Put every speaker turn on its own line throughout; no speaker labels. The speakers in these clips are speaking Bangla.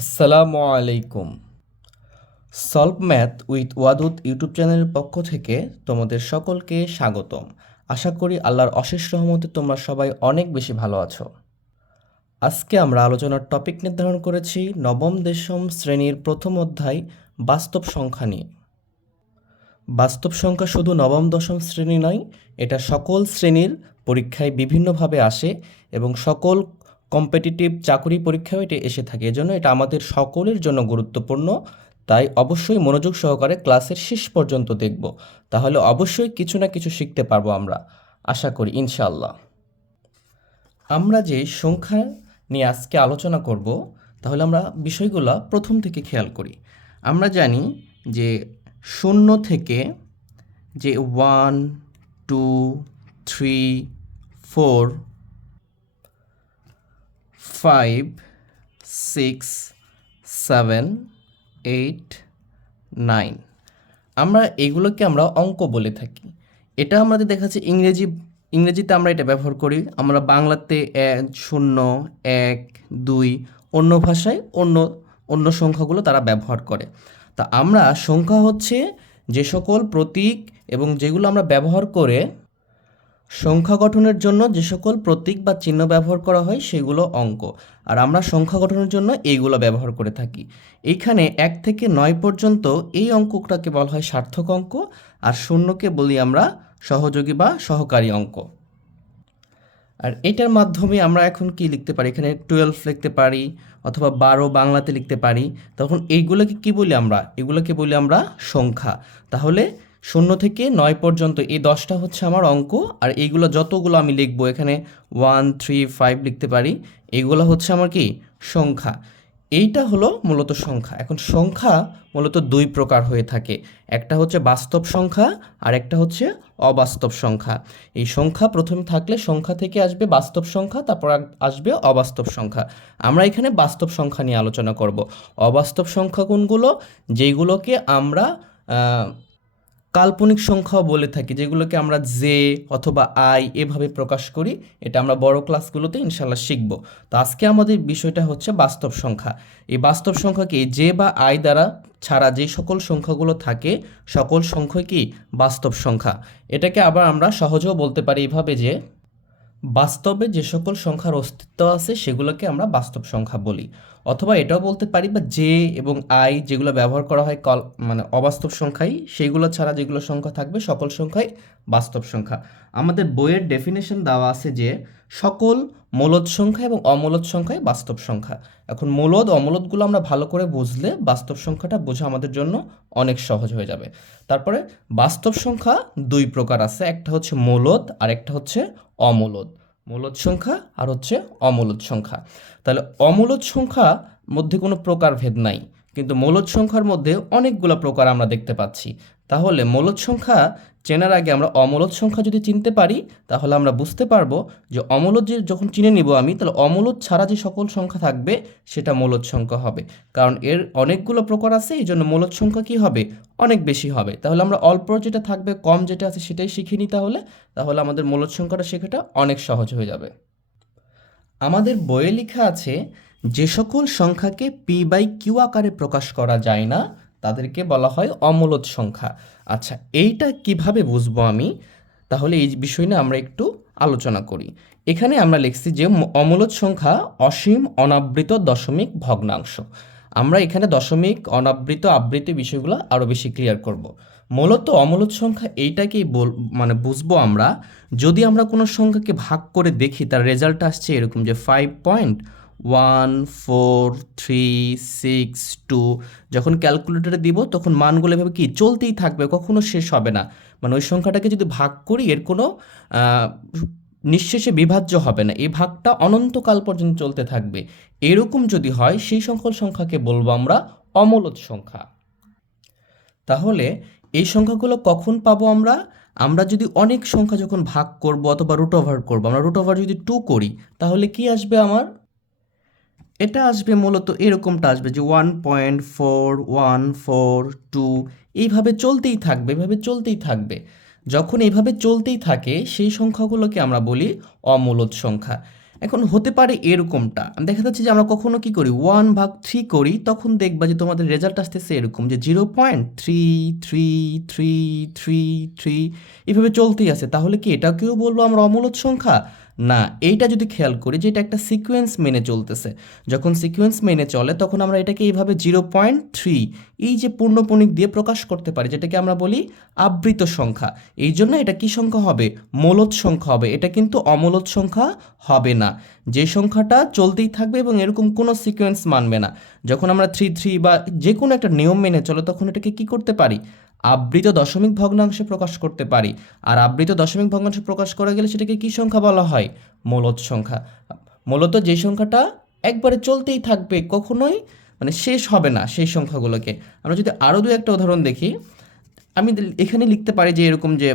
আসসালামু আলাইকুম। Solve math with Wadud YouTube চ্যানেলের পক্ষ থেকে তোমাদের সকলকে স্বাগতম। আশা করি আল্লাহর অশেষ রহমতে তোমরা সবাই অনেক বেশি ভালো আছো। আজকে আমরা আলোচনার টপিক নির্ধারণ করেছি নবম, দশম শ্রেণির প্রথম অধ্যায় বাস্তব সংখ্যা নিয়ে। বাস্তব সংখ্যা শুধু নবম, দশম শ্রেণি নয়, এটা সকল শ্রেণির পরীক্ষায় বিভিন্নভাবে আসে এবং সকল কম্পিটিটিভ চাকরি পরীক্ষাও এটা এসে থাকে। এজন্য এটা আমাদের সকলের জন্য গুরুত্বপূর্ণ। তাই অবশ্যই মনোযোগ সহকারে ক্লাসের শেষ পর্যন্ত দেখব। তাহলে অবশ্যই কিছু না কিছু শিখতে পারব আমরা। আশা করি ইনশাল্লাহ আমরা যে সংখ্যা নিয়ে আজকে আলোচনা করব, তাহলে আমরা বিষয়গুলো প্রথম থেকে খেয়াল করি। আমরা জানি যে শূন্য থেকে যে one two three four five six seven eight nine আমরা এগুলোকে আমরা অঙ্ক বলে থাকি। এটা আমাদের দেখা যাচ্ছে ইংরেজি, ইংরেজিতে আমরা এটা ব্যবহার করি। আমরা বাংলাতে এক, শূন্য, এক, দুই, অন্য ভাষায় অন্য অন্য সংখ্যাগুলো তারা ব্যবহার করে। তা আমরা সংখ্যা হচ্ছে যে সকল প্রতীক এবং যেগুলো আমরা ব্যবহার করে সংখ্যা গঠনের জন্য যে সকল প্রতীক বা চিহ্ন ব্যবহার করা হয় সেগুলো অঙ্ক। আর আমরা সংখ্যা গঠনের জন্য এইগুলো ব্যবহার করে থাকি। এইখানে এক থেকে নয় পর্যন্ত এই অঙ্কটাকে বলা হয় সার্থক অঙ্ক, আর শূন্যকে বলি আমরা সহযোগী বা সহকারী অঙ্ক। আর এটার মাধ্যমে আমরা এখন কি লিখতে পারি? এখানে টুয়েলভ লিখতে পারি, অথবা বারো বাংলাতে লিখতে পারি। তখন এইগুলোকে কি বলি আমরা? এগুলোকে বলি আমরা সংখ্যা। তাহলে শূন্য থেকে নয় পর্যন্ত এই দশটা হচ্ছে আমার অঙ্ক, আর এইগুলো যতগুলো আমি লিখব, এখানে ওয়ান থ্রি ফাইভ লিখতে পারি এইগুলো হচ্ছে আমার কি? সংখ্যা। এইটা হলো মূলত সংখ্যা। এখন সংখ্যা মূলত দুই প্রকার হয়ে থাকে। একটা হচ্ছে বাস্তব সংখ্যা, আর একটা হচ্ছে অবাস্তব সংখ্যা। এই সংখ্যা প্রথমে থাকলে সংখ্যা থেকে আসবে বাস্তব সংখ্যা, তারপর আসবে অবাস্তব সংখ্যা। আমরা এখানে বাস্তব সংখ্যা নিয়ে আলোচনা করব। অবাস্তব সংখ্যা কোনগুলো? যেগুলোকে আমরা কাল্পনিক সংখ্যাও বলে থাকি, যেগুলোকে আমরা জে অথবা আই এভাবে প্রকাশ করি, এটা আমরা বড় ক্লাসগুলোতে ইনশাল্লাহ শিখব। তো আজকে আমাদের বিষয়টা হচ্ছে বাস্তব সংখ্যা। এই বাস্তব সংখ্যাকে জে বা আই দ্বারা ছাড়া যে সকল সংখ্যাগুলো থাকে, সকল সংখ্যা কি? বাস্তব সংখ্যা। এটাকে আবার আমরা সহজেও বলতে পারি এভাবে যে বাস্তবে যে সকল সংখ্যার অস্তিত্ব আছে, সেগুলোকে আমরা বাস্তব সংখ্যা বলি। অথবা এটাও বলতে পারি বা জে এবং আই যেগুলো ব্যবহার করা হয় কল মানে অবাস্তব সংখ্যাই সেইগুলো ছাড়া যেগুলো সংখ্যা থাকবে, সকল সংখ্যাই বাস্তব সংখ্যা। আমাদের বইয়ের ডেফিনেশন দেওয়া আছে যে সকল মূলদ সংখ্যা এবং অমূলদ সংখ্যাই বাস্তব সংখ্যা। এখন মূলদ, অমূলদগুলো আমরা ভালো করে বুঝলে বাস্তব সংখ্যাটা বোঝা আমাদের জন্য অনেক সহজ হয়ে যাবে। তারপরে বাস্তব সংখ্যা দুই প্রকার আছে, একটা হচ্ছে মূলদ আর একটা হচ্ছে অমূলদ। মূলদ সংখ্যা আর হচ্ছে অমূলদ সংখ্যা। তাহলে অমূলদ সংখ্যা মধ্যে কোনো প্রকারভেদ নাই। কিন্তু মূলদ সংখ্যার মধ্যে অনেকগুলো প্রকার আমরা দেখতে পাচ্ছি। তাহলে মূলদ সংখ্যা চেনার আগে আমরা অমূলদ সংখ্যা যদি চিনতে পারি, তাহলে আমরা বুঝতে পারব যে অমূলদ যে যখন চিনে নিব আমি, তাহলে অমূলদ ছাড়া যে সকল সংখ্যা থাকবে, সেটা মূলদ সংখ্যা হবে। কারণ এর অনেকগুলো প্রকার আছে, এই জন্য মূলদ সংখ্যা কী হবে? অনেক বেশি হবে। তাহলে আমরা অল্প যেটা থাকবে, কম যেটা আছে, সেটাই শিখে নিই তাহলে। তাহলে আমাদের মূলদ সংখ্যাটা শেখাটা অনেক সহজ হয়ে যাবে। আমাদের বইয়ে লেখা আছে যে সকল সংখ্যাকে পি বাই কিউ আকারে প্রকাশ করা যায় না, তাদেরকে বলা হয় অমূলদ সংখ্যা। আচ্ছা এইটা কীভাবে বুঝব আমি? তাহলে এই বিষয় নিয়ে আমরা একটু আলোচনা করি। এখানে আমরা লিখছি যে অমূলদ সংখ্যা অসীম অনাবৃত দশমিক ভগ্নাংশ। আমরা এখানে দশমিক, অনাবৃত, আবৃত বিষয়গুলো আরও বেশি ক্লিয়ার করব। মূলত অমূলদ সংখ্যা এইটাকেই বল মানে বুঝব আমরা, যদি আমরা কোনো সংখ্যাকে ভাগ করে দেখি, তার রেজাল্ট আসছে এরকম যে five point one, four, three, six, two, যখন ক্যালকুলেটরে দিব, তখন মানগুলো এভাবে কি চলতেই থাকবে, কখনো শেষ হবে না। মানে ওই সংখ্যাটাকে যদি ভাগ করি, এর কোনো নিঃশেষে বিভাজ্য হবে না। এই ভাগটা অনন্তকাল পর্যন্ত চলতে থাকবে। এরকম যদি হয়, সেই সকল সংখ্যাকে বলব আমরা অমূলদ সংখ্যা। তাহলে এই সংখ্যাগুলো কখন পাবো আমরা? আমরা যদি অনেক সংখ্যা যখন ভাগ করব অথবা রুট ওভার করব, আমরা রুট ওভার যদি টু করি, তাহলে কি আসবে আমার? এটা আসবে মূলত এরকমটা আসবে যে one point four one four two এইভাবে চলতেই থাকবে এভাবে চলতেই থাকবে। যখন এইভাবে চলতেই থাকে, সেই সংখ্যাগুলোকে আমরা বলি অমূলদ সংখ্যা। এখন হতে পারে এরকমটা। দেখা যাচ্ছে যে আমরা কখনো কি করি? ওয়ান ভাগ থ্রি করি, তখন দেখবা যে তোমাদের রেজাল্ট আসতেছে এরকম যে zero point three three three three three এভাবে চলতেই আছে। তাহলে কি এটাকেও বলব আমরা অমূলত সংখ্যা? না, এইটা যদি খেয়াল করি যে এটা একটা সিকোয়েন্স মেনে চলতেছে। যখন সিকোয়েন্স মেনে চলে, তখন আমরা এটাকে এইভাবে জিরো পয়েন্ট থ্রি এই যে পূর্ণপণিক দিয়ে প্রকাশ করতে পারি, যেটাকে আমরা বলি আবৃত সংখ্যা। এই জন্য এটা কি সংখ্যা হবে? মূলত সংখ্যা হবে। এটা কিন্তু অমূলত সংখ্যা হবে না। যে সংখ্যাটা চলতেই থাকবে এবং এরকম কোনো সিকোয়েন্স মানবে না। যখন আমরা থ্রি থ্রি বা যে কোনো একটা নিয়ম মেনে চলো, তখন এটাকে কি করতে পারি? আবৃত দশমিক ভগ্নাংশে প্রকাশ করতে পারি। আর আবৃত দশমিক ভগ্নাংশে প্রকাশ করা গেলে সেটাকে কি সংখ্যা বলা হয়? মূলত সংখ্যা। মূলত যে সংখ্যাটা একবারে চলতেই থাকবে, কখনোই মানে শেষ হবে না সেই সংখ্যাগুলোকে। আমরা যদি আরও দু একটা উদাহরণ দেখি, আমি এখানে লিখতে পারি যে এরকম যে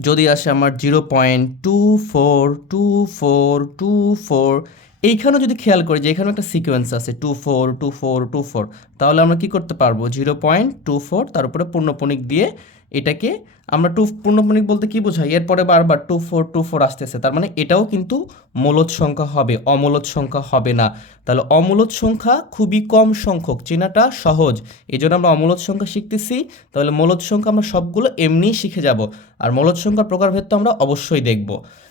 যদি আসে আমার zero point two four two four two four এইখানেও যদি খেয়াল করি যে এখানেও একটা সিকোয়েন্স আছে two four two four two four তাহলে আমরা কি করতে পারব? জিরো পয়েন্ট টু ফোর তার উপরে পূর্ণপণিক দিয়ে এটাকে আমরা টু পূর্ণপণিক বলতে কি বোঝাই? এরপরে বারবার টু ফোর টু ফোর আসতেছে, তার মানে এটাও কিন্তু মূলত সংখ্যা হবে অমূলত সংখ্যা হবে না। তাহলে অমূলত সংখ্যা খুবই কম সংখ্যক, চেনাটা সহজ। এই জন্য আমরা অমূলত সংখ্যা শিখতেছি, তাহলে মূলত সংখ্যা আমরা সবগুলো এমনিই শিখে যাব। আর মূলত সংখ্যার প্রকারভেদ তো আমরা অবশ্যই দেখব।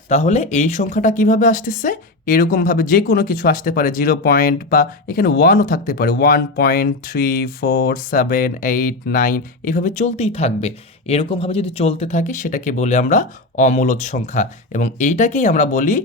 তাহলে এই সংখ্যাটা কীভাবে আসতেছে? এরকমভাবে যে কোনো কিছু আসতে পারে, জিরো পয়েন্ট বা এখানে ওয়ানও থাকতে পারে one point three four seven eight nine এইভাবে চলতেই থাকবে। এরকমভাবে যদি চলতে থাকে, সেটাকে বলি আমরা অমূলত সংখ্যা। এবং এইটাকেই আমরা বলি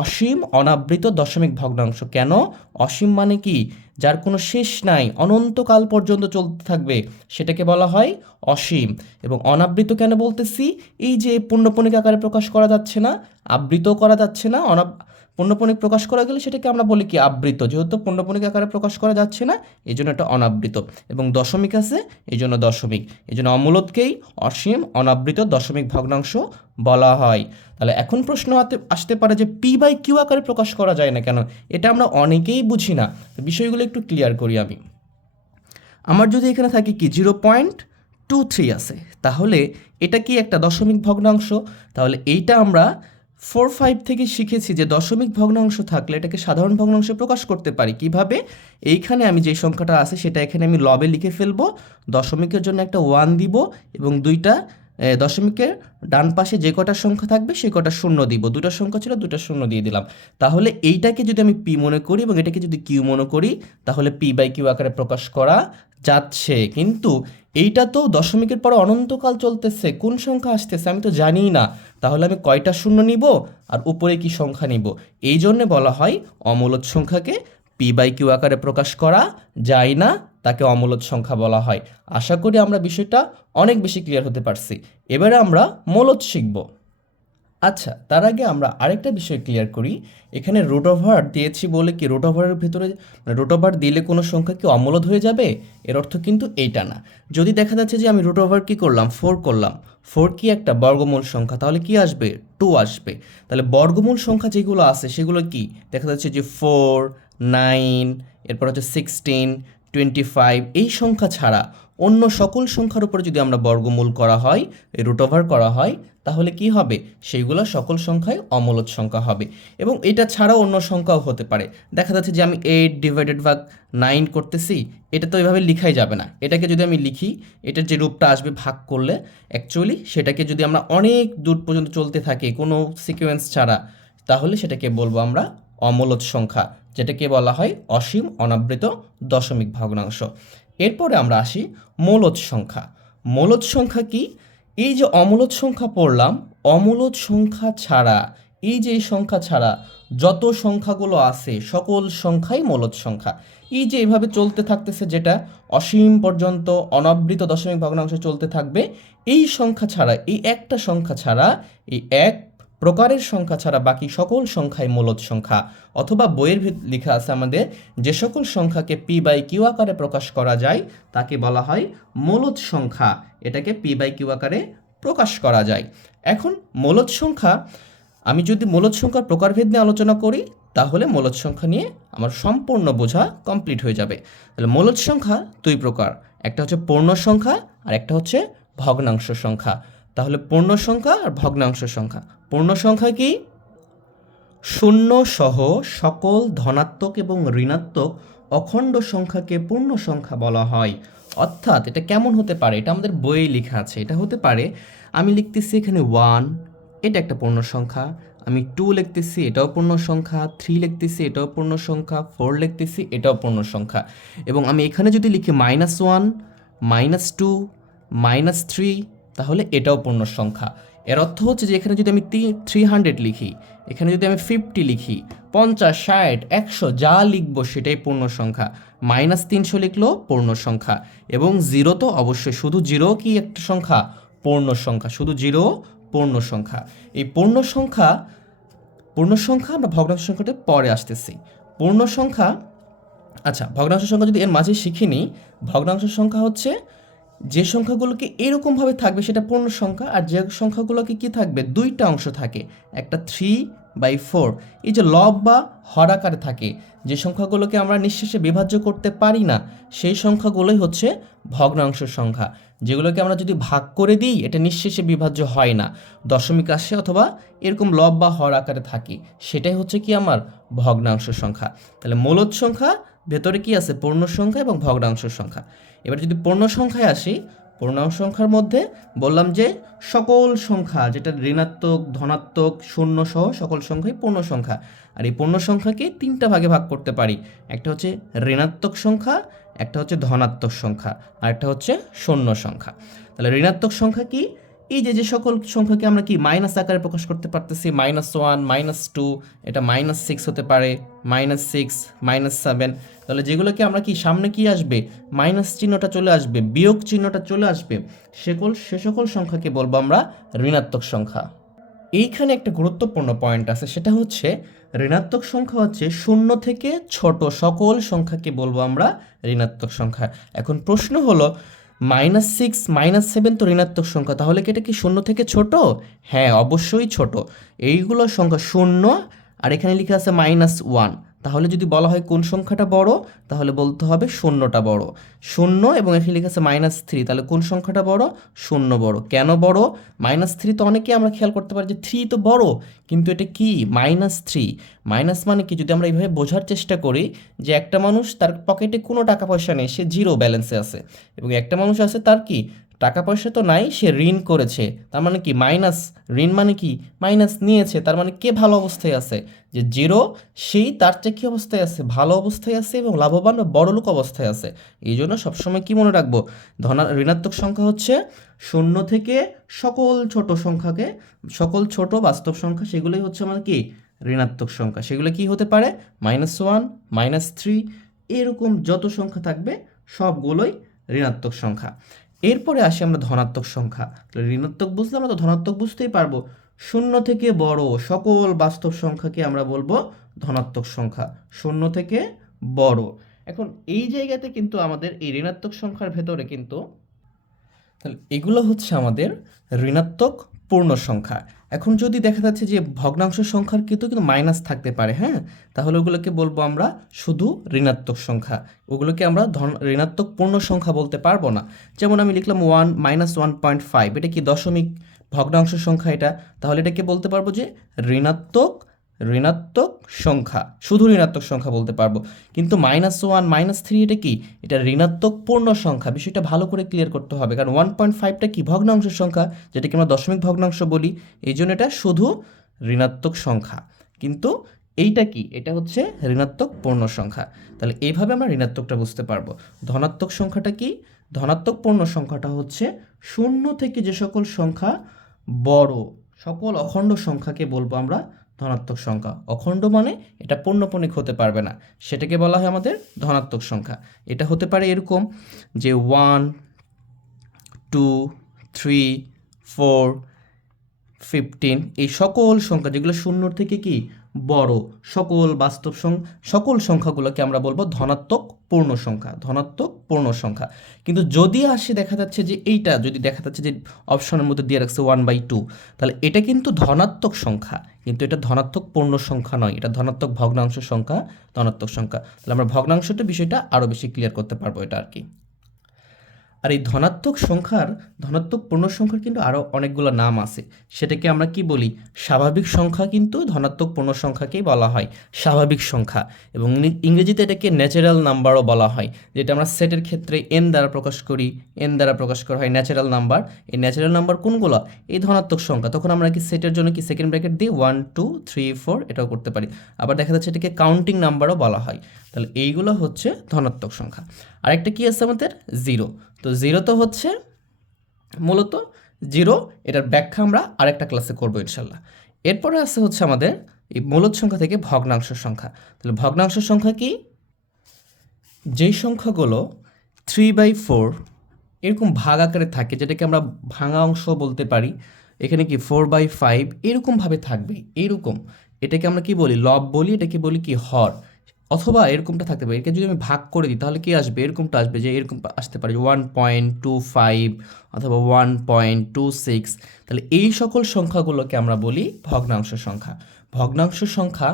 অসীম অনাবৃত দশমিক ভগ্নাংশ। কেন? অসীম মানে কি? যার কোনো শেষ নাই, অনন্তকাল পর্যন্ত চলতে থাকবে, সেটাকে বলা হয় অসীম। এবং অনাবৃত কেন বলতেছি? এই যে পূর্ণপণিক আকারে প্রকাশ করা যাচ্ছে না, আবৃত করা যাচ্ছে না, অনাব পূর্ণপণিক প্রকাশ করা গেলে সেটাকে আমরা বলি কি আবৃত। যেহেতু পূর্ণপণিক আকারে প্রকাশ করা যাচ্ছে না এই জন্য এটা অনাবৃত। এবং দশমিক আছে এই জন্য দশমিক। এই জন্য অমূলতকেই অসীম, অনাবৃত, দশমিক ভগ্নাংশ বলা হয়। তাহলে এখন প্রশ্ন আসতে পারে যে পি বাই কিউ আকারে প্রকাশ করা যায় না কেন? এটা আমরা অনেকেই বুঝি না। বিষয়গুলো একটু ক্লিয়ার করি আমি। আমার যদি এখানে থাকে কি জিরো পয়েন্ট টু থ্রি আছে, তাহলে এটা কি একটা দশমিক ভগ্নাংশ? তাহলে এইটা আমরা ফোর ফাইভ থেকে শিখেছি যে দশমিক ভগ্নাংশ থাকলে এটাকে সাধারণ ভগ্নাংশে প্রকাশ করতে পারি। কীভাবে? এইখানে আমি যে সংখ্যাটা আছে সেটা এখানে আমি লবে লিখে ফেলব। দশমিকের জন্য একটা ওয়ান দিব এবং দুইটা দশমিকের ডান পাশে যে কটা সংখ্যা থাকবে সে কটা শূন্য দিব। দুটা সংখ্যা ছিল, দুটা শূন্য দিয়ে দিলাম। তাহলে এইটাকে যদি আমি পি মনে করি এবং এটাকে যদি কিউ মনে করি, তাহলে পি বাই কিউ আকারে প্রকাশ করা যাচ্ছে। কিন্তু এইটা তো দশমিকের পর অনন্তকাল চলতেছে, কোন সংখ্যা আসতেছে আমি তো জানিই না। তাহলে আমি কয়টা শূন্য নিব আর উপরে কি সংখ্যা নিব? এই জন্যে বলা হয় অমূলত সংখ্যাকে পি বাই কিউ আকারে প্রকাশ করা যায় না, তাকে অমূলত সংখ্যা বলা হয়। আশা করি আমরা বিষয়টা অনেক বেশি ক্লিয়ার হতে পারছি। এবারে আমরা মূলত শিখব। আচ্ছা তার আগে আমরা আরেকটা বিষয় ক্লিয়ার করি। এখানে রুট ওভার দিয়েছি বলে কি রুট ওভারের ভেতরে রুট ওভার দিলে কোনো সংখ্যা কি অমূলত হয়ে যাবে? এর অর্থ কিন্তু এইটা না। যদি দেখা যাচ্ছে যে আমি রুট ওভার কী করলাম? ফোর করলাম। ফোর কি একটা বর্গমূল সংখ্যা? তাহলে কি আসবে? টু আসবে। তাহলে বর্গমূল সংখ্যা যেগুলো আছে, সেগুলো কি? দেখা যাচ্ছে যে ফোর নাইন এরপর হচ্ছে সিক্সটিন টোয়েন্টি ফাইভ এই সংখ্যা ছাড়া অন্য সকল সংখ্যার উপরে যদি আমরা বর্গমূল করা হয় রুট ওভার করা হয়, তাহলে কি হবে? সেইগুলো সকল সংখ্যায় অমূলত সংখ্যা হবে। এবং এটা ছাড়াও অন্য সংখ্যাও হতে পারে। দেখা যাচ্ছে যে আমি এইট ডিভাইডেড ভাগ নাইন করতেছি, এটা তো এভাবে লিখাই যাবে না। এটাকে যদি আমি লিখি, এটার যে রূপটা আসবে ভাগ করলে অ্যাকচুয়ালি সেটাকে যদি আমরা অনেক দূর পর্যন্ত চলতে থাকি, কোনো সিকোয়েন্স ছাড়া, তাহলে সেটাকে বলব আমরা অমূলত সংখ্যা, যেটাকে বলা হয় অসীম অনাবৃত দশমিক ভগ্নাংশ। এরপরে আমরা আসি মূলত সংখ্যা। মূলত সংখ্যা কি? এই যে অমূলত সংখ্যা পড়লাম অমূলত সংখ্যা ছাড়া, এই যে সংখ্যা ছাড়া যত সংখ্যাগুলো আছে, সকল সংখ্যাই মূলত সংখ্যা। এই যে এভাবে চলতে থাকতেছে যেটা, অসীম পর্যন্ত অনাবৃত দশমিক ভগ্নাংশ চলতে থাকবে, এই সংখ্যা ছাড়া, এই একটা সংখ্যা ছাড়া, এই এক প্রকারের সংখ্যা ছাড়া বাকি সকল সংখ্যাই মূলত সংখ্যা। অথবা বইয়ের লেখা আছে আমাদের, যে সকল সংখ্যাকে পি বাই কিউ আকারে প্রকাশ করা যায়, তাকে বলা হয় মূলত সংখ্যা। এটাকে পি বাই কিউ আকারে প্রকাশ করা যায়। এখন মূলত সংখ্যা, আমি যদি মূলত সংখ্যার প্রকারভেদ নিয়ে আলোচনা করি, তাহলে মূলত সংখ্যা নিয়ে আমার সম্পূর্ণ বোঝা কমপ্লিট হয়ে যাবে। তাহলে মূলত সংখ্যা দুই প্রকার, একটা হচ্ছে পূর্ণ সংখ্যা আর একটা হচ্ছে ভগ্নাংশ সংখ্যা। তাহলে পূর্ণ সংখ্যা আর ভগ্নাংশ সংখ্যা। পূর্ণ সংখ্যা কি? শূন্য সহ সকল ধনাত্মক এবং ঋণাত্মক অখণ্ড সংখ্যাকে পূর্ণ সংখ্যা বলা হয়। অর্থাৎ এটা কেমন হতে পারে? এটা আমাদের বইয়ে লেখা আছে। এটা হতে পারে, আমি লিখতেছি এখানে ওয়ান এটা একটা পূর্ণ সংখ্যা। আমি টু লিখতেছি, এটাও পূর্ণ সংখ্যা। থ্রি লিখতেছি, এটাও পূর্ণ সংখ্যা। ফোর লিখতেছি, এটাও পূর্ণ সংখ্যা। এবং আমি এখানে যদি লিখি minus one minus two minus three তাহলে এটাও পূর্ণ সংখ্যা। এর অর্থ হচ্ছে যে এখানে যদি আমি থ্রি হান্ড্রেড লিখি, এখানে যদি আমি ফিফটি লিখি, পঞ্চাশ, ষাট, একশো যা লিখব সেটাই পূর্ণ সংখ্যা। মাইনাস তিনশো লিখলেও পূর্ণ সংখ্যা। এবং জিরো তো অবশ্যই শুধু জিরো কি একটা সংখ্যা? পূর্ণ সংখ্যা। শুধু জিরো পূর্ণ সংখ্যা। এই পূর্ণ সংখ্যা পূর্ণ সংখ্যা আমরা ভগ্নাংশ সংখ্যাটা পরে আসতেছি। পূর্ণ সংখ্যা আচ্ছা ভগ্নাংশ সংখ্যা যদি এর মাঝে শিখিনি, ভগ্নাংশ সংখ্যা হচ্ছে যে সংখ্যাগুলোকে এরকমভাবে থাকবে সেটা পূর্ণ সংখ্যা, আর যে সংখ্যাগুলোকে কি থাকবে? দুইটা অংশ থাকে, একটা থ্রি বাই ফোর এই যে লব বা হরাকারে থাকে, যে সংখ্যাগুলোকে আমরা নিঃশেষে বিভাজ্য করতে পারি না, সেই সংখ্যাগুলোই হচ্ছে ভগ্নাংশ সংখ্যা। যেগুলোকে আমরা যদি ভাগ করে দিই, এটা নিঃশেষে বিভাজ্য হয় না। দশমিক আসে অথবা এরকম লব বা হর আকারে থাকে। সেটাই হচ্ছে কি আমার ভগ্নাংশ সংখ্যা। তাহলে মূলত সংখ্যা, ভেতরে কি আছে? পূর্ণ সংখ্যা এবং ভগ্নাংশ সংখ্যা। এবার যদি পূর্ণ সংখ্যায় আসি, পূর্ণাংশ সংখ্যার মধ্যে বললাম যে সকল সংখ্যা, যেটা ঋণাত্মক, ধনাত্মক, শূন্য সহ সকল সংখ্যাই পূর্ণ সংখ্যা। আর এই পূর্ণ সংখ্যাকে তিনটা ভাগে ভাগ করতে পারি। একটা হচ্ছে ঋণাত্মক সংখ্যা একটা হচ্ছে ধনাত্মক সংখ্যা, আর একটা হচ্ছে শূন্য সংখ্যা। তাহলে ঋণাত্মক সংখ্যা কি? এই যে যে সকল সংখ্যাকে আমরা কি মাইনাস আকারে প্রকাশ করতে পারতেছি মাইনাস ওয়ান মাইনাস টু এটা মাইনাস সিক্স হতে পারে মাইনাস সিক্স মাইনাস সেভেন তাহলে যেগুলোকে আমরা কি, সামনে কি আসবে? মাইনাস চিহ্নটা চলে আসবে, বিয়োগ চিহ্নটা চলে আসবে। সেকল, সে সকল সংখ্যাকে বলব আমরা ঋণাত্মক সংখ্যা। এইখানে একটা গুরুত্বপূর্ণ পয়েন্ট আছে, সেটা হচ্ছে ঋণাত্মক সংখ্যা হচ্ছে শূন্য থেকে ছোট সকল সংখ্যাকে বলব আমরা ঋণাত্মক সংখ্যা। এখন প্রশ্ন হলো মাইনাস সিক্স মাইনাস সেভেন তো ঋণাত্মক সংখ্যা, তাহলে কি এটা কি শূন্য থেকে ছোট? হ্যাঁ অবশ্যই ছোট। এইগুলো সংখ্যা শূন্য, আর এখানে লেখা আছে মাইনাস ওয়ান তাহলে যদি বলা হয় কোন সংখ্যাটা বড়, তাহলে বলতে হবে শূন্যটা বড়। শূন্য এবং এখানে লেখা আছে মাইনাস থ্রি তাহলে কোন সংখ্যাটা বড়? শূন্য বড়। কেন বড়? মাইনাস থ্রি তো অনেকে আমরা খেয়াল করতে পারি যে থ্রি তো বড়, কিন্তু এটা কি? মাইনাস থ্রি মাইনাস মানে কি? যদি আমরা এইভাবে বোঝার চেষ্টা করি যে একটা মানুষ তার পকেটে কোনো টাকা পয়সা নেই, সে জিরো ব্যালেন্সে আছে। এবং একটা মানুষ আছে তার কি? টাকা পয়সা তো নাই, সে ঋণ করেছে। তার মানে কি? মাইনাস, ঋণ মানে কি? মাইনাস নিয়েছে, তার মানে কে ভালো অবস্থায় আছে? যে জিরো, সেই তার চেয়ে কী অবস্থায় আছে? ভালো অবস্থায় আছে এবং লাভবান বা বড়লোক অবস্থায় আছে। এই জন্য সবসময় কী মনে রাখব? ধনা, ঋণাত্মক সংখ্যা হচ্ছে শূন্য থেকে সকল ছোট সংখ্যাকে, সকল ছোট বাস্তব সংখ্যা, সেগুলোই হচ্ছে আমাদের কি? ঋণাত্মক সংখ্যা। সেগুলো কি হতে পারে? মাইনাস ওয়ান, মাইনাস থ্রি, এরকম যত সংখ্যা থাকবে, সবগুলোই ঋণাত্মক সংখ্যা। এরপরে আসি আমরা ধনাত্মক সংখ্যা। তাহলে ঋণাত্মক বুঝলে আমরা তো ধনাত্মক বুঝতেই পারব। শূন্য থেকে বড় সকল বাস্তব সংখ্যাকে আমরা বলব ধনাত্মক সংখ্যা। শূন্য থেকে বড়। এখন এই জায়গাতে কিন্তু আমাদের এই ঋণাত্মক সংখ্যার ভেতরে কিন্তু, তাহলে এগুলো হচ্ছে আমাদের ঋণাত্মক পূর্ণ সংখ্যা। এখন যদি দেখা যাচ্ছে যে ভগ্নাংশ সংখ্যার কিন্তু কিন্তু মাইনাস থাকতে পারে হ্যাঁ? তাহলে ওগুলোকে বলব আমরা শুধু ঋণাত্মক সংখ্যা। ওগুলোকে আমরা ধন, ঋণাত্মক পূর্ণ সংখ্যা বলতে পারব না। যেমন আমি লিখলাম one minus one point five এটা কি দশমিক ভগ্নাংশ সংখ্যা এটা? তাহলে এটাকে বলতে পারব যে ঋণাত্মক ঋণাত্মক সংখ্যা। শুধু ঋণাত্মক সংখ্যা বলতে পারব। কিন্তু মাইনাস ওয়ান মাইনাস থ্রি এটা কি? এটা ঋণাত্মক পূর্ণ সংখ্যা। বিষয়টা ভালো করে ক্লিয়ার করতে হবে। কারণ ওয়ান পয়েন্ট ফাইভটা কি? ভগ্নাংশের সংখ্যা। যেটাকে আমরা দশমিক ভগ্নাংশ বলি। এই জন্য এটা শুধু ঋণাত্মক সংখ্যা। কিন্তু এইটা কি? এটা হচ্ছে ঋণাত্মক পূর্ণ সংখ্যা। তাহলে এইভাবে আমরা ঋণাত্মকটা বুঝতে পারব। ধনাত্মক সংখ্যাটা কি? ধনাত্মক পূর্ণ সংখ্যাটা হচ্ছে শূন্য থেকে যে সকল সংখ্যা বড়, সকল অখণ্ড সংখ্যাকে বলব আমরা ধনাত্মক সংখ্যা। অখণ্ড মানে এটা পূর্ণপণিক হতে পারবে না। সেটাকে বলা হয় আমাদের ধনাত্মক সংখ্যা। এটা হতে পারে এরকম যে one two three four fifteen এই সকল সংখ্যা, যেগুলো শূন্যর থেকে কি? বড়। সকল বাস্তব সকল সংখ্যাগুলোকে আমরা বলব ধনাত্মক পূর্ণ সংখ্যা। ধনাত্মক পূর্ণ সংখ্যা। কিন্তু যদি আসে দেখা যাচ্ছে যে এইটা, যদি দেখা যাচ্ছে যে অপশনের মধ্যে দিয়ে রাখছে ওয়ান বাই টু তাহলে এটা কিন্তু ধনাত্মক সংখ্যা। কিন্তু এটা ধনাত্মক পূর্ণ সংখ্যা নয়, এটা ধনাত্মক ভগ্নাংশ সংখ্যা, ধনাত্মক সংখ্যা। তাহলে আমরা ভগ্নাংশটা বিষয়টা আরও বেশি ক্লিয়ার করতে পারব এটা আর কি। আর এই ধনাত্মক সংখ্যার, ধনাত্মক পূর্ণ সংখ্যার কিন্তু আরও অনেকগুলো নাম আছে। সেটাকে আমরা কি বলি? স্বাভাবিক সংখ্যা কিন্তু ধনাত্মক পূর্ণ সংখ্যাকেই বলা হয়, স্বাভাবিক সংখ্যা। এবং ইংরেজিতে এটাকে ন্যাচারাল নাম্বারও বলা হয়, যেটা আমরা সেটের ক্ষেত্রে এন দ্বারা প্রকাশ করি এন দ্বারা প্রকাশ করা হয় ন্যাচারাল নাম্বার এই ন্যাচারাল নাম্বার কোনগুলো? এই ধনাত্মক সংখ্যা। তখন আমরা কি সেটের জন্য কি সেকেন্ড ব্র্যাকেট দিই? ওয়ান টু থ্রি ফোর এটাও করতে পারি। আবার দেখা যাচ্ছে এটাকে কাউন্টিং নাম্বারও বলা হয়। তাহলে এইগুলো হচ্ছে ধনাত্মক সংখ্যা। আরেকটা কি আছে আমাদের? জিরো তো জিরো তো হচ্ছে মূলত জিরো এটার ব্যাখ্যা আমরা আরেকটা ক্লাসে করব ইনশাল্লাহ এরপরে আছে হচ্ছে আমাদের এই মূলত সংখ্যা থেকে ভগ্নাংশ সংখ্যা। তাহলে ভগ্নাংশ সংখ্যা কি? যেই সংখ্যাগুলো থ্রি বাই ফোর এরকম ভাগ আকারে থাকে, যেটাকে আমরা ভাঙা অংশ বলতে পারি, এখানে কি ফোর বাই ফাইভ এরকমভাবে থাকবে, এরকম। এটাকে আমরা কি বলি? লব বলি, এটাকে বলি কি? হর। অথবা এরকমটা থাকতে পারে। একে যদি আমি ভাগ করে দিই, তাহলে কি আসবে? এরকমটা আসবে যে এরকম আসতে পারে। ওয়ান পয়েন্ট টু ফাইভ অথবা ওয়ান পয়েন্ট টু সিক্স তাহলে এই সকল সংখ্যাগুলোকে আমরা বলি ভগ্নাংশ সংখ্যা। ভগ্নাংশ সংখ্যা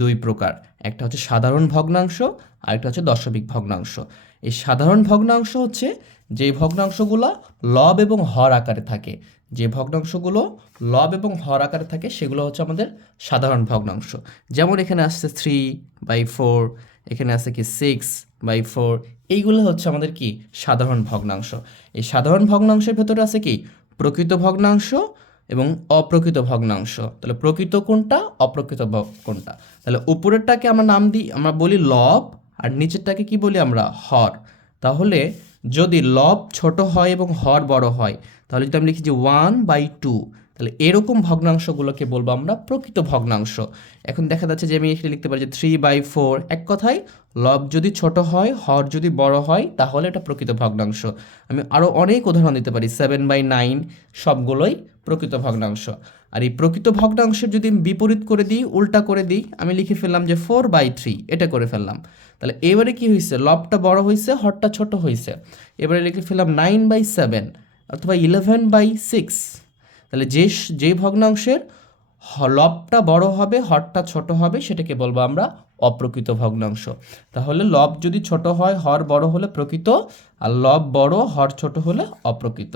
দুই প্রকার। একটা হচ্ছে সাধারণ ভগ্নাংশ আর একটা হচ্ছে দশমিক ভগ্নাংশ। এই সাধারণ ভগ্নাংশ হচ্ছে যে ভগ্নাংশগুলো লব এবং হর আকারে থাকে। যে ভগ্নাংশগুলো লব এবং হর আকারে থাকে, সেগুলো হচ্ছে আমাদের সাধারণ ভগ্নাংশ। যেমন এখানে আসছে থ্রি বাই ফোর এখানে আছে কি সিক্স বাই ফোর এইগুলো হচ্ছে আমাদের কি? সাধারণ ভগ্নাংশ। এই সাধারণ ভগ্নাংশের ভেতরে আছে কি? প্রকৃত ভগ্নাংশ এবং অপ্রকৃত ভগ্নাংশ। তাহলে প্রকৃত কোনটা? অপ্রকৃত কোনটা? তাহলে উপরেরটাকে আমরা নাম দিই, আমরা বলি লব, আর নিচেরটাকে কি বলি আমরা হর। তাহলে যদি লব ছোট হয় এবং হর বড় হয় তাহলে যদি আমি লিখি যে ওয়ান বাই টু তাহলে এরকম ভগ্নাংশগুলোকে বলব আমরা, প্রকৃত ভগ্নাংশ। এখন দেখা যাচ্ছে যে আমি এখানে লিখতে পারি যে থ্রি বাই ফোর এক কথায় লব যদি ছোট হয়, হর যদি বড় হয়, তাহলে এটা প্রকৃত ভগ্নাংশ। আমি আরও অনেক উদাহরণ দিতে পারি সেভেন বাই নাইন সবগুলোই প্রকৃত ভগ্নাংশ। আর এই প্রকৃত ভগ্নাংশের যদি আমি বিপরীত করে দিই, উল্টা করে দিই, আমি লিখে ফেললাম যে ফোর বাই থ্রি এটা করে ফেললাম। তাহলে এবারে কি হয়েছে লবটা বড় হয়েছে হরটা ছোট হয়েছে এবারে লিখে ফেললাম নাইন বাই সেভেন অথবা ইলেভেন বাই সিক্স তাহলে যে যে ভগ্নাংশের লবটা বড় হবে, হরটা ছোট হবে, সেটাকে বলব আমরা অপ্রকৃত ভগ্নাংশ। তাহলে লব যদি ছোট হয়, হর বড় হলে প্রকৃত, আর লব বড়, হর ছোট হলে অপ্রকৃত।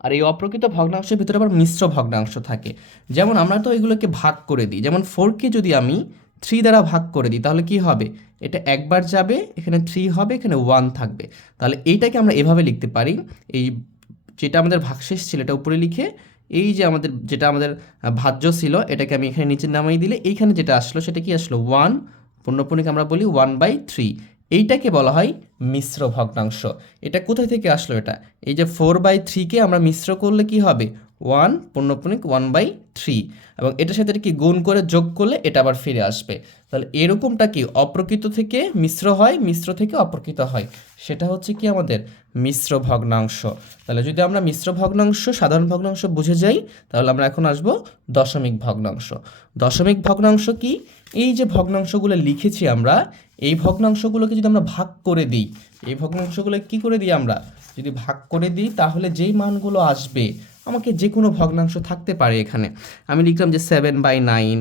আর এই অপ্রকৃত ভগ্নাংশের ভিতরে আবার মিশ্র ভগ্নাংশ থাকে। যেমন আমরা তো এগুলোকে ভাগ করে দিই। যেমন ফোরকে যদি আমি থ্রি দ্বারা ভাগ করে দিই, তাহলে কি হবে? এটা একবার যাবে, এখানে থ্রি হবে, এখানে ওয়ান থাকবে। তাহলে এইটাকে আমরা এভাবে লিখতে পারি, এই যেটা আমাদের ভাগশেষ ছিল এটা উপরে লিখে, এই যে আমাদের, যেটা আমাদের ভাজ্য ছিল, এটাকে আমি এখানে নিচে নামাই দিলে, এইখানে যেটা আসলো, সেটা কি আসলো? ওয়ান পূর্ণপণিক আমরা বলি ওয়ান বাই থ্রি এইটাকে বলা হয় মিশ্র ভগ্নাংশ। এটা কোথায় থেকে আসলো এটা? এই যে ফোর বাই থ্রিকে আমরা মিশ্র করলে কি হবে? ওয়ান পূর্ণপণিক ওয়ান বাই থ্রি। এবং এটার সাথে কি গুণ করে যোগ করলে এটা আবার ফিরে আসবে। তাহলে এরকমটা কি অপ্রকৃত থেকে মিশ্র হয়, মিশ্র থেকে অপ্রকৃত হয়? সেটা হচ্ছে কি আমাদের মিশ্র ভগ্নাংশ। তাহলে যদি আমরা মিশ্র ভগ্নাংশ, সাধারণ ভগ্নাংশ বুঝে যাই, তাহলে আমরা এখন আসব দশমিক ভগ্নাংশ। দশমিক ভগ্নাংশ কি? এই যে ভগ্নাংশগুলো লিখেছি আমরা, এই ভগ্নাংশগুলোকে যদি আমরা ভাগ করে দিই, এই ভগ্নাংশগুলো কি করে দিই আমরা? যদি ভাগ করে দিই, তাহলে যেই মানগুলো আসবে আমাকে যে কোনো ভগ্নাংশ থাকতে পারে এখানে। আমি লিখলাম যে সেভেন বাই নাইন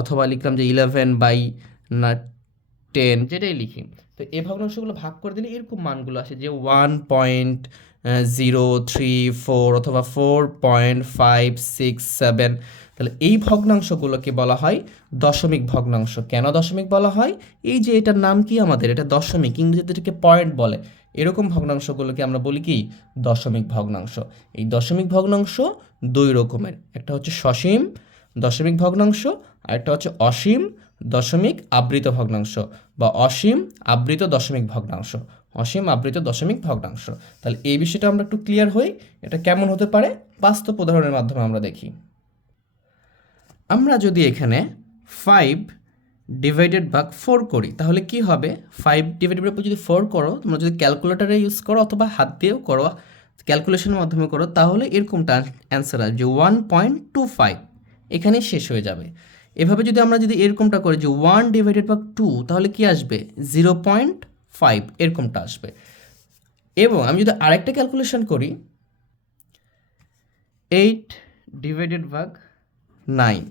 অথবা লিখলাম যে ইলেভেন বাই না টেন যেটাই লিখি। তো এই ভগ্নাংশগুলো ভাগ করে দিলে এরকম মানগুলো আসে যে one point zero three four অথবা four point five six seven তাহলে এই ভগ্নাংশগুলোকে বলা হয় দশমিক ভগ্নাংশ। কেন দশমিক বলা হয়? এই যে এটার নাম কি আমাদের? এটা দশমিক, ইংরেজিতে এটাকে পয়েন্ট বলে। এরকম ভগ্নাংশগুলোকে আমরা বলি কি? দশমিক ভগ্নাংশ। এই দশমিক ভগ্নাংশ দুই রকমের। একটা হচ্ছে সসীম, দশমিক ভগ্নাংশ আর একটা হচ্ছে অসীম, দশমিক আবৃত ভগ্নাংশ বা অসীম আবৃত দশমিক ভগ্নাংশ। অসীম আবৃত দশমিক ভগ্নাংশ। তাহলে এই বিষয়টা আমরা একটু ক্লিয়ার হই। এটা কেমন হতে পারে? বাস্তব উদাহরণের মাধ্যমে আমরা দেখি। আমরা যদি এখানে ফাইভ ডিভাইডেড ভাগ ফোর করি, তাহলে কি হবে? ফাইভ ডিভাইডেড বাই যদি ফোর করো, তোমরা যদি ক্যালকুলেটারে ইউজ করো অথবা হাত দিয়েও করো ক্যালকুলেশনের মাধ্যমে করো, তাহলে এরকমটা অ্যান্সার আসবে যে ওয়ান পয়েন্ট টু ফাইভ এখানে শেষ হয়ে যাবে। এভাবে যদি আমরা যদি এরকমটা করি যে ওয়ান ডিভাইডেড বাই টু তাহলে কি আসবে? জিরো পয়েন্ট ফাইভ এরকমটা আসবে। এবং আমি যদি আরেকটা ক্যালকুলেশন করি এইট ডিভাইডেড ভাগ নাইন।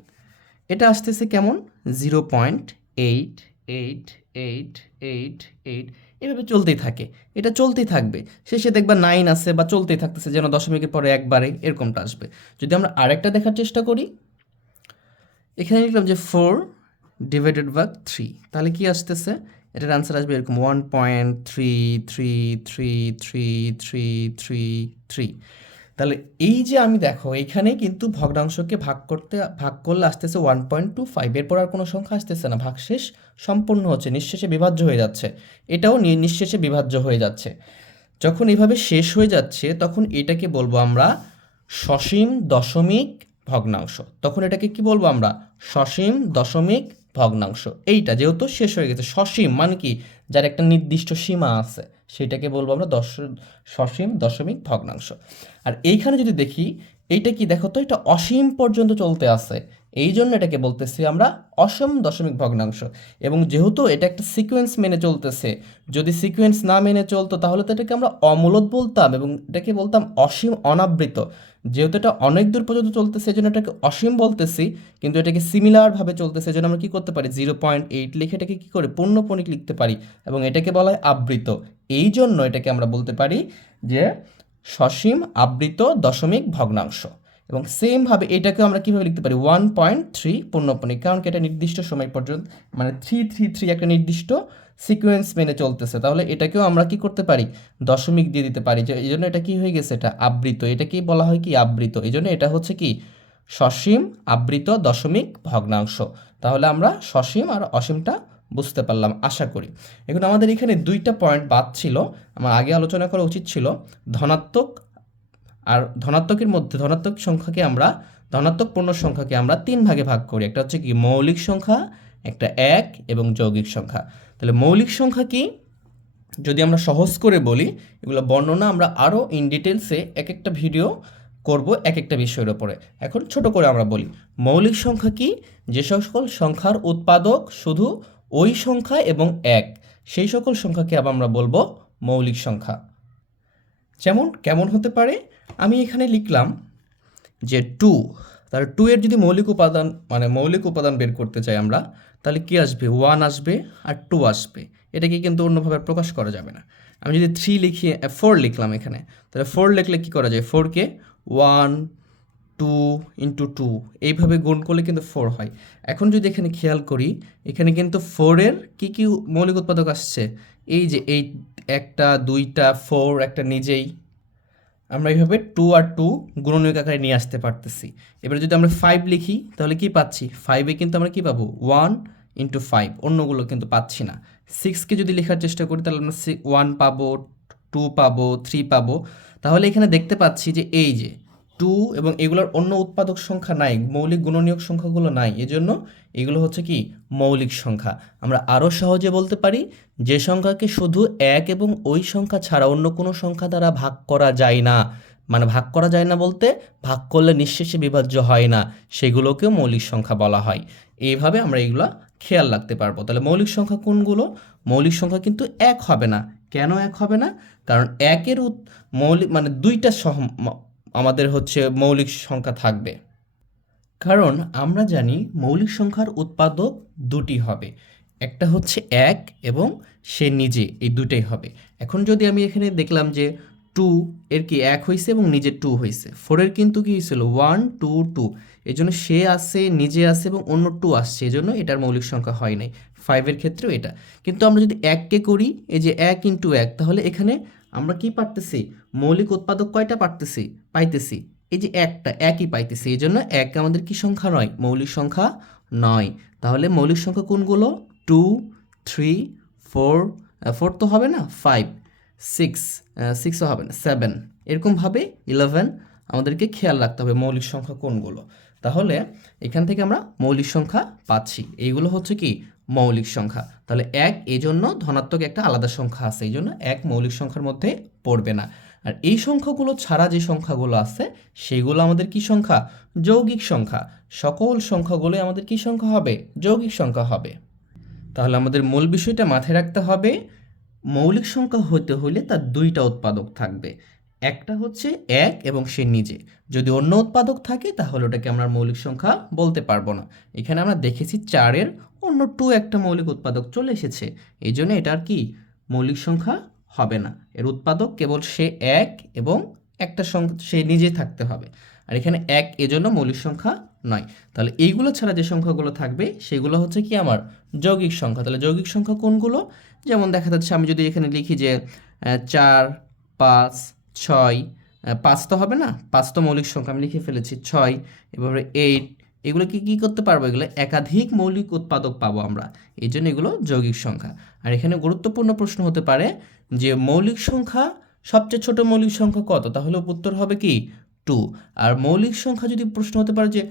এটা আসতেছে কেমন? Zero point eight eight eight eight eight. এভাবে চলতেই থাকে। এটা চলতেই থাকবে। শেষে দেখবা নাইন আছে বা চলতেই থাকতেছে, যেন দশমিকের পরে একবারে এরকমটা আসবে। যদি আমরা আরেকটা দেখার চেষ্টা করি, এখানে লিখলাম যে ফোর ডিভাইডেড বাই থ্রি। তাহলে কি আসতেছে? এটার আনসার আসবে এরকম one point three three three three three three three তাহলে এই যে আমি দেখো এখানে কিন্তু ভগ্নাংশকে ভাগ করতে, ভাগ করলে আসতেছে ওয়ান পয়েন্ট টু ফাইভ এরপর আর কোনো সংখ্যা আসতেছে না। ভাগশেষ সম্পূর্ণ হচ্ছে, নিঃশেষে বিভাজ্য হয়ে যাচ্ছে। এটাও নিঃশেষে বিভাজ্য হয়ে যাচ্ছে। যখন এভাবে শেষ হয়ে যাচ্ছে, তখন এটাকে বলব আমরা সসীম দশমিক ভগ্নাংশ। তখন এটাকে কি বলব আমরা? সসীম দশমিক ভগ্নাংশ। এইটা যেহেতু শেষ হয়ে গেছে, সসীম মানে কি? যার একটা নির্দিষ্ট সীমা আছে। সেটাকে বলব আমরা দশ, সসীম, দশমিক, ভগ্নাংশ। আর এইখানে যদি দেখি, এইটা কি দেখো তো, এটা অসীম পর্যন্ত চলতে আছে। এই জন্য এটাকে বলতেছি আমরা অসম দশমিক ভগ্নাংশ। এবং যেহেতু এটা একটা সিকোয়েন্স মেনে চলতেছে, যদি সিকোয়েন্স না মেনে চলতো তাহলে তো এটাকে আমরা অমূলত বলতাম এবং এটাকে বলতাম অসীম অনাবৃত। যেহেতু এটা অনেক দূর পর্যন্ত চলতেছে এই জন্য এটাকে অসীম বলতেছি, কিন্তু এটাকে সিমিলারভাবে চলতেছে এই জন্য আমরা কী করতে পারি? জিরো পয়েন্ট এইট লিখে এটাকে কী করে? পূর্ণপণিক লিখতে পারি এবং এটাকে বলা হয় আবৃত। এই জন্য এটাকে আমরা বলতে পারি যে সসীম আবৃত দশমিক ভগ্নাংশ। এবং সেমভাবে এটাকেও আমরা কীভাবে লিখতে পারি? ওয়ান পয়েন্ট থ্রি পূর্ণপণিক কারণ কি এটা নির্দিষ্ট সময় পর্যন্ত মানে থ্রি থ্রি থ্রি একটা নির্দিষ্ট সিকোয়েন্স মেনে চলতেছে। তাহলে এটাকেও আমরা কি করতে পারি? দশমিক দিয়ে দিতে পারি। যে এই জন্য এটা কি হয়ে গেছে? এটা আবৃত। এটাকেই বলা হয় কি? আবৃত। এই জন্য এটা হচ্ছে কি? সসীম আবৃত দশমিক ভগ্নাংশ। তাহলে আমরা সসীম আর অসীমটা বুঝতে পারলাম, আশা করি। এখন আমাদের এখানে দুইটা পয়েন্ট বাদ ছিল। আমার আগে আলোচনা করা উচিত ছিল, ধনাত্মক আর ধনাত্মকের মধ্যে, ধনাত্মক সংখ্যাকে আমরা, ধনাত্মক পূর্ণ সংখ্যাকে আমরা তিন ভাগে ভাগ করি। একটা হচ্ছে কি মৌলিক সংখ্যা, একটা এক এবং যৌগিক সংখ্যা। তাহলে মৌলিক সংখ্যা কি? যদি আমরা সহজ করে বলি, এগুলো বর্ণনা আমরা আরও ইন ডিটেলসে এক একটা ভিডিও করব এক একটা বিষয়ের ওপরে এখন ছোট করে আমরা বলি, মৌলিক সংখ্যা কি? যে সকল সংখ্যার উৎপাদক শুধু ওই সংখ্যা এবং এক। সেই সকল সংখ্যাকে আবার আমরা বলব মৌলিক সংখ্যা। যেমন কেমন হতে পারে, আমি এখানে লিখলাম যে টু, তাহলে টু এর যদি মৌলিক উপাদান মানে মৌলিক উপাদান বের করতে চাই আমরা, তাহলে কী আসবে? ওয়ান আসবে আর টু আসবে। এটাকে কিন্তু অন্যভাবে প্রকাশ করা যাবে না। আমি যদি থ্রি লিখি ফোর লিখলাম এখানে, তাহলে ফোর লিখলে কী করা যায়? ফোরকে ওয়ান টু ইন্টু টু এইভাবে গুণ করলে কিন্তু ফোর হয়। এখন যদি এখানে খেয়াল করি, এখানে কিন্তু ফোরের কি কি মৌলিক উৎপাদক আসছে? এই যে এই একটা, দুইটা ফোর একটা নিজেই। আমরা এইভাবে টু আর টু গুণনীয়ক আকারে নিয়ে আসতে পারতেছি। এবারে যদি আমরা ফাইভ লিখি, তাহলে কি পাচ্ছি? ফাইভে কিন্তু আমরা কি পাবো? ওয়ান ইন্টু ফাইভ অন্যগুলো কিন্তু পাচ্ছি না। সিক্সকে যদি লেখার চেষ্টা করি, তাহলে আমরা ওয়ান পাবো টু পাবো থ্রি পাবো। তাহলে এখানে দেখতে পাচ্ছি যে এই যে টু এবং এগুলোর অন্য উৎপাদক সংখ্যা নাই, মৌলিক গুণনীয়ক সংখ্যাগুলো নাই, এজন্য এগুলো হচ্ছে কি? মৌলিক সংখ্যা। আমরা আরও সহজে বলতে পারি, যে সংখ্যাকে শুধু এক এবং ওই সংখ্যা ছাড়া অন্য কোনো সংখ্যা দ্বারা ভাগ করা যায় না। মানে ভাগ করা যায় না বলতে, ভাগ করলে নিঃশেষে বিভাজ্য হয় না, সেগুলোকেও মৌলিক সংখ্যা বলা হয়। এইভাবে আমরা এগুলো খেয়াল রাখতে পারব। তাহলে মৌলিক সংখ্যা কোনগুলো? মৌলিক সংখ্যা কিন্তু এক হবে না। কেন এক হবে না? কারণ একের মৌলিক মানে দুইটা সহ আমাদের হচ্ছে মৌলিক সংখ্যা থাকবে। কারণ আমরা জানি মৌলিক সংখ্যার উৎপাদক দুটি হবে। একটা হচ্ছে এক এবং সে নিজে, এই দুটাই হবে। এখন যদি আমি এখানে দেখলাম যে টু এর কি এক হয়েছে এবং নিজে টু হয়েছে ফোরের কিন্তু কি হয়েছিল ওয়ান টু টু এই জন্য সে আসে নিজে আসে এবং অন্য টু আসছে। এই জন্য এটার মৌলিক সংখ্যা হয় নাই। ফাইভের ক্ষেত্রেও এটা। কিন্তু আমরা যদি এককে করি, এই যে এক ইন্টু এক, তাহলে এখানে আমরা কি পারতেছি? মৌলিক উৎপাদক কয়টা পারতেছি? পাইতেছি। এই যে একটা, একই পাইতেছি। এই জন্য এক আমাদের কি সংখ্যা নয়? মৌলিক সংখ্যা নয়। তাহলে মৌলিক সংখ্যা কোনগুলো? টু থ্রি ফোর ফোর তো হবে না? ফাইভ সিক্স সিক্সও হবে না। সেভেন এরকমভাবে ইলেভেন আমাদেরকে খেয়াল রাখতে হবে মৌলিক সংখ্যা কোনগুলো। তাহলে এখান থেকে আমরা মৌলিক সংখ্যা পাচ্ছি। এইগুলো হচ্ছে কি? মৌলিক সংখ্যা। তাহলে এক এই জন্য ধনাত্মক একটা আলাদা সংখ্যা আছে এই জন্য এক মৌলিক সংখ্যার মধ্যে পড়বে না। আর এই সংখ্যাগুলো ছাড়া যে সংখ্যাগুলো আছে, সেগুলো আমাদের কি সংখ্যা? যৌগিক সংখ্যা। সকল সংখ্যাগুলোই আমাদের কি সংখ্যা হবে? যৌগিক সংখ্যা হবে। তাহলে আমাদের মূল বিষয়টা মাথায় রাখতে হবে, মৌলিক সংখ্যা হতে হলে তার দুইটা উৎপাদক থাকবে। একটা হচ্ছে এক এবং সে নিজে। যদি অন্য উৎপাদক থাকে, তাহলে ওটাকে আমরা মৌলিক সংখ্যা বলতে পারব না। এখানে আমরা দেখেছি চারের অন্য টু একটা মৌলিক উৎপাদক চলে এসেছে। এই জন্য এটার কি মৌলিক সংখ্যা হবে না। এর উৎপাদক কেবল সে এক এবং একটা সংখ্যা সে নিজেই থাকতে হবে। আর এখানে এক এজন্য মৌলিক সংখ্যা নয়। তাহলে এইগুলো ছাড়া যে সংখ্যাগুলো থাকবে, সেগুলো হচ্ছে কি আমার যৌগিক সংখ্যা। তাহলে যৌগিক সংখ্যা কোনগুলো? যেমন দেখা যাচ্ছে আমি যদি এখানে লিখি যে চার, পাঁচ ছয় পাঁচ তো হবে না? পাঁচ তো মৌলিক সংখ্যা, আমি লিখে ফেলেছি ছয়, এবারে এইট এগুলো কি, কী করতে পারব? এগুলো একাধিক মৌলিক উৎপাদক পাবো আমরা। এই জন্য এগুলো যৌগিক সংখ্যা। আর এখানে গুরুত্বপূর্ণ প্রশ্ন হতে পারে যে, মৌলিক সংখ্যা, সবচেয়ে ছোট মৌলিক সংখ্যা কত? তাহলে উত্তর হবে কি? টু আর মৌলিক সংখ্যা যদি প্রশ্ন হতে পারে যে,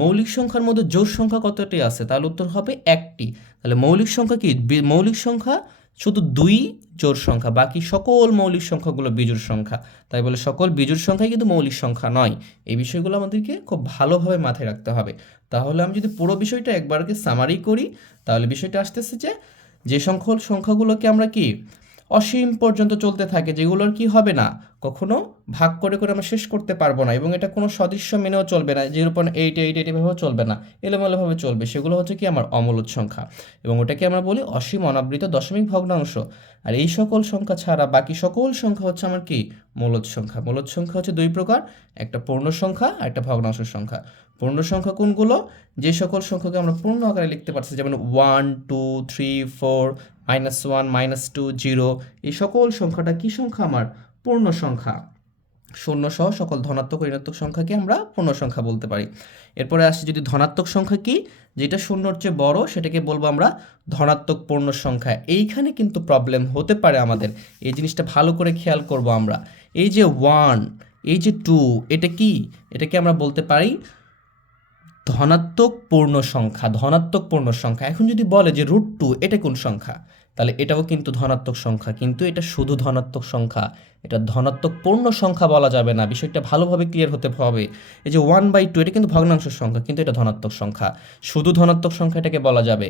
মৌলিক সংখ্যার মধ্যে জোড় সংখ্যা কতটি আছে? তাহলে উত্তর হবে একটি। তাহলে মৌলিক সংখ্যা কি? মৌলিক সংখ্যা শুধু দুই জোর সংখ্যা, বাকি সকল মৌলিক সংখ্যাগুলো বিজোড় সংখ্যা। তাই বলে সকল বিজোড় সংখ্যাই কিন্তু মৌলিক সংখ্যা নয়। এই বিষয়গুলো আমাদেরকে খুব ভালোভাবে মাথায় রাখতে হবে। তাহলে আমি যদি পুরো বিষয়টা একবারকে সামারি করি, তাহলে বিষয়টা আসতেছে যে যে সংখ্যক, সংখ্যাগুলোকে আমরা কি অসীম পর্যন্ত চলতে থাকে যেগুলোর কি হবে না? কখনো ভাগ করে করে আমরা শেষ করতে পারব না এবং এটা কোনো সদৃশ্য মেনেও চলবে না zero point eight eight eight এভাবেও চলবে না, এলোমেলোভাবে চলবে। সেগুলো হচ্ছে কি আমার অমূলদ সংখ্যা। এবং ওটাকে আমরা বলি অসীম অনাবৃত দশমিক ভগ্নাংশ। আর এই সকল সংখ্যা ছাড়া বাকি সকল সংখ্যা হচ্ছে আমার কি? মূলদ সংখ্যা। মূলদ সংখ্যা হচ্ছে দুই প্রকার, একটা পূর্ণ সংখ্যা আর একটা ভগ্নাংশ সংখ্যা। পূর্ণ সংখ্যা কোনগুলো? যে সকল সংখ্যাকে আমরা পূর্ণ আকারে লিখতে পারছি, যেমন one two three four minus one minus two zero এই সকল সংখ্যাটা কি সংখ্যা আমার? পূর্ণ সংখ্যা। শূন্য সহ সকল ধনাত্মক ঋণাত্মক সংখ্যাকে আমরা পূর্ণ সংখ্যা বলতে পারি। এরপরে আসি যদি ধনাত্মক সংখ্যা কি? যেটা শূন্যর চেয়ে বড়, সেটাকে বলব আমরা ধনাত্মক পূর্ণ সংখ্যা। এইখানে কিন্তু প্রবলেম হতে পারে আমাদের। এই জিনিসটা ভালো করে খেয়াল করব আমরা। এই যে ওয়ান এই যে টু এটা কি? এটাকে আমরা বলতে পারি ধনাত্মক পূর্ণ সংখ্যা ধনাত্মক পূর্ণ সংখ্যা। এখন যদি বলে যে রুট টু এটা কোন সংখ্যা? তাহলে এটাও কিন্তু ধনাত্মক সংখ্যা, কিন্তু এটা শুধু ধনাত্মক সংখ্যা। এটা ধনাত্মক পূর্ণ সংখ্যা বলা যাবে না। বিষয়টা ভালোভাবে ক্লিয়ার হতে হবে। এই যে ওয়ান বাই টু এটা কিন্তু ভগ্নাংশ সংখ্যা, কিন্তু এটা ধনাত্মক সংখ্যা। শুধু ধনাত্মক সংখ্যা এটাকে বলা যাবে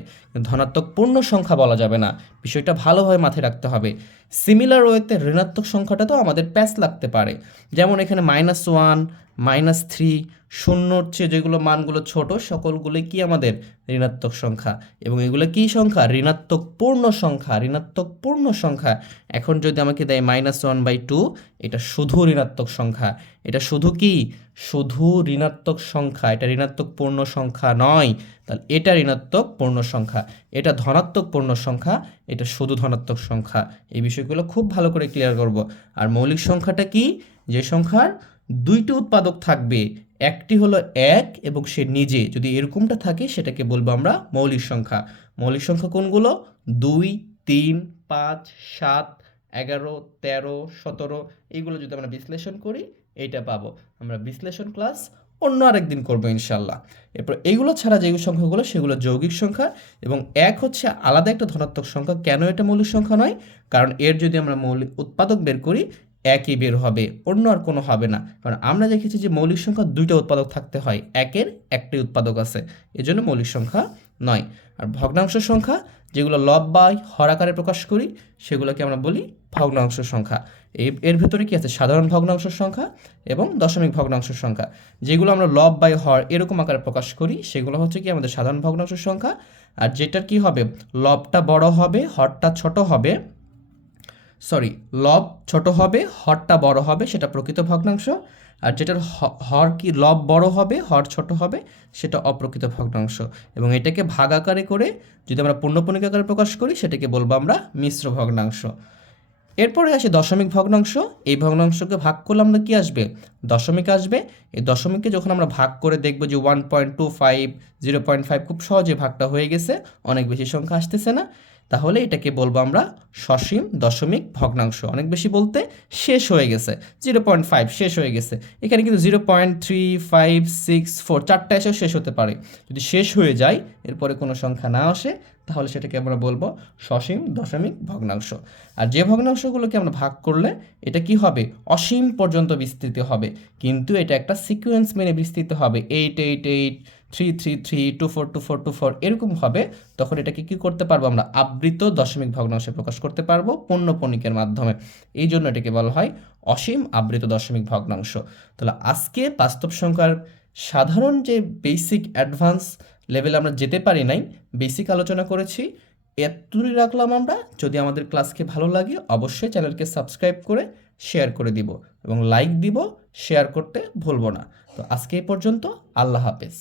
ধনাত্মক পূর্ণ সংখ্যা বলা যাবে না। বিষয়টা ভালোভাবে মাথায় রাখতে হবে। সিমিলার ওয়েতে ঋণাত্মক সংখ্যাটা তো আমাদের প্যাচ লাগতে পারে। যেমন এখানে মাইনাস ওয়ান মাইনাস থ্রি শূন্যর চেয়ে যেগুলো মানগুলো ছোট সকলগুলোই কি আমাদের ঋণাত্মক সংখ্যা? এবং এগুলো কি সংখ্যা? ঋণাত্মক পূর্ণ সংখ্যা ঋণাত্মক পূর্ণ সংখ্যা। এখন যদি আমাকে দেয় মাইনাস ওয়ান বাই টু, এটা শুধু ঋণাত্মক সংখ্যা। এটা শুধু কি? শুধু ঋণাত্মক সংখ্যা। এটা ঋণাত্মক পূর্ণ সংখ্যা নয়। তাহলে এটা ঋণাত্মক পূর্ণ সংখ্যা। এটা ধনাত্মক পূর্ণ সংখ্যা। এটা শুধু ধনাত্মক সংখ্যা। এই বিষয়গুলো খুব ভালো করে ক্লিয়ার করব। আর মৌলিক সংখ্যাটা কি? যে সংখ্যার দুইটি উৎপাদক থাকবে। একটি হলো এক এবং সে নিজে। যদি এরকমটা থাকে, সেটাকে বলব আমরা মৌলিক সংখ্যা। মৌলিক সংখ্যা কোনগুলো? দুই, তিন, পাঁচ, সাত এগারো, তেরো, সতেরো এইগুলো যদি আমরা বিশ্লেষণ করি, এইটা পাবো। আমরা বিশ্লেষণ ক্লাস অন্য আরেকদিন করব ইনশাল্লাহ এরপর এইগুলো ছাড়া যেগুলো সংখ্যাগুলো, সেগুলো যৌগিক সংখ্যা এবং এক হচ্ছে আলাদা একটা ধনাত্মক সংখ্যা। কেন এটা মৌলিক সংখ্যা নয়? কারণ এর যদি আমরা মৌলিক উৎপাদক বের করি, একই বের হবে, অন্য আর কোনো হবে না। কারণ আমরা দেখেছি যে মৌলিক সংখ্যা দুইটা উৎপাদক থাকতে হয়, একের একটি উৎপাদক আছে। এজন্য মৌলিক সংখ্যা নয়। আর ভগ্নাংশ সংখ্যা যেগুলো লব বাই হর আকারে প্রকাশ করি, সেগুলোকে আমরা বলি ভগ্নাংশ সংখ্যা। এর ভেতরে কি আছে? সাধারণ ভগ্নাংশ সংখ্যা এবং দশমিক ভগ্নাংশ সংখ্যা। যেগুলো আমরা লব বাই হর এরকম আকারে প্রকাশ করি, সেগুলো হচ্ছে কি আমাদের সাধারণ ভগ্নাংশ সংখ্যা। আর যেটার কি হবে? লবটা বড় হবে, হরটা ছোট হবে সরি লব ছোট হবে, হরটা বড় হবে, সেটা প্রকৃত ভগ্নাংশ। আর যেটার হর কি লব বড় হবে, হর ছোট হবে, সেটা অপ্রকৃত ভগ্নাংশ। এবং এটাকে ভাগ আকারে করে যদি আমরা পূর্ণপণিক আকারে প্রকাশ করি, সেটাকে বলব আমরা মিশ্র ভগ্নাংশ। এরপরে আসে দশমিক ভগ্নাংশ। এই ভগ্নাংশকে ভাগ করলে আমরা কি আসবে? দশমিক আসবে। এই দশমিককে যখন আমরা ভাগ করে দেখব যে one point two five zero point five খুব সহজে ভাগটা হয়ে গেছে, অনেক বেশি সংখ্যা আসতেছে না। তাহলে এটাকে বলব আমরা সসীম দশমিক ভগ্নাংশ। অনেক বেশি বলতে শেষ হয়ে গেছে। জিরো পয়েন্ট ফাইভ শেষ হয়ে গেছে। এখানে কিন্তু zero point three five six four চারটা এসেও শেষ হতে পারে। যদি শেষ হয়ে যায়, এরপরে কোনো সংখ্যা না আসে তাহলে সেটাকে আমরা বলব সসীম দশমিক ভগ্নাংশ। আর যে ভগ্নাংশগুলোকে আমরা ভাগ করলে এটা কি হবে? অসীম পর্যন্ত বিস্তৃত হবে। কিন্তু এটা একটা সিকোয়েন্স মেনে বিস্তৃত হবে। Eight eight eight three three three two four two four two four এরকম হবে। তখন এটাকে কি করতে পারব আমরা? আবৃত দশমিক ভগ্নাংশে প্রকাশ করতে পারব পণ্যপণিকের মাধ্যমে। এই জন্য এটাকে বলা হয় অসীম আবৃত দশমিক ভগ্নাংশ। তাহলে আজকে বাস্তব সংখ্যার সাধারণ যে বেসিক অ্যাডভান্স লেভেলে আমরা যেতে পারি নাই বেসিক আলোচনা করেছি। এতটুকুই রাখলাম আমরা, যদি আমাদের ক্লাসকে ভালো লাগে, অবশ্যই চ্যানেলকে সাবস্ক্রাইব করে শেয়ার করে দিব এবং লাইক দিব শেয়ার করতে ভুলবো না। তো আজকে এই পর্যন্ত, আল্লাহ হাফেজ।